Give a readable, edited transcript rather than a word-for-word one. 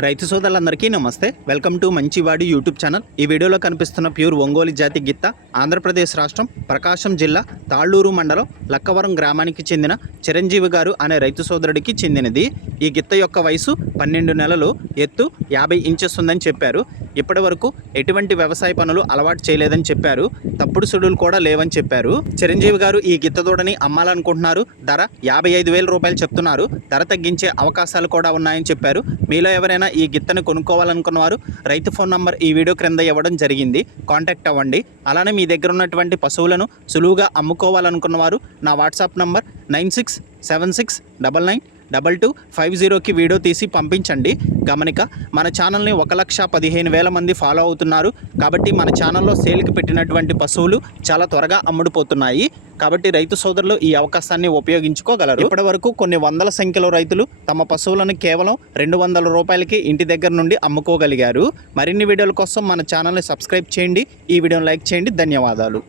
రైతు సోదరులందరికీ నమస్తే. వెల్కమ్ టు మంచివాడి యూట్యూబ్ ఛానల్. ఈ వీడియోలో కనిపిస్తున్న ప్యూర్ ఒంగోలు జాతి గిత్త ఆంధ్రప్రదేశ్ రాష్ట్రం ప్రకాశం జిల్లా తాళ్ళూరు మండలం లక్కవరం గ్రామానికి చెందిన చిరంజీవి గారు అనే రైతు సోదరుడికి చెందినది. ఈ గిత్త యొక్క వయసు 12 నెలలు, ఎత్తు 50 ఇంచెస్ ఉందని చెప్పారు. ఇప్పటి వరకు ఎటువంటి వ్యవసాయ పనులు అలవాటు చేయలేదని చెప్పారు. తప్పుడు సుడులు కూడా లేవని చెప్పారు. చిరంజీవి గారు ఈ గిత్త దూడని అమ్మాలనుకుంటున్నారు. ధర 55,000 రూపాయలు చెప్తున్నారు. ధర తగ్గించే అవకాశాలు కూడా ఉన్నాయని చెప్పారు. మీలో ఎవరైనా ఈ గిత్తని కొనుక్కోవాలనుకున్నవారు రైతు ఫోన్ నంబర్ ఈ వీడియో క్రింద ఇవ్వడం జరిగింది. కాంటాక్ట్ అవ్వండి. అలానే మీ దగ్గర ఉన్నటువంటి పశువులను సులువుగా అమ్ముకోవాలనుకున్నవారు నా వాట్సాప్ నంబర్ 9676992250కి వీడియో తీసి పంపించండి. గమనిక, మన ఛానల్ని 1,15,000 మంది ఫాలో అవుతున్నారు. కాబట్టి మన ఛానల్లో సేల్కి పెట్టినటువంటి పశువులు చాలా త్వరగా అమ్ముడుపోతున్నాయి. కాబట్టి రైతు సోదరులు ఈ అవకాశాన్ని ఉపయోగించుకోగలరు. ఇప్పటి వరకు కొన్ని వందల సంఖ్యలో రైతులు తమ పశువులను కేవలం 200 రూపాయలకి ఇంటి దగ్గర నుండి అమ్ముకోగలిగారు. మరిన్ని వీడియోల కోసం మన ఛానల్ని సబ్స్క్రైబ్ చేయండి. ఈ వీడియోని లైక్ చేయండి. ధన్యవాదాలు.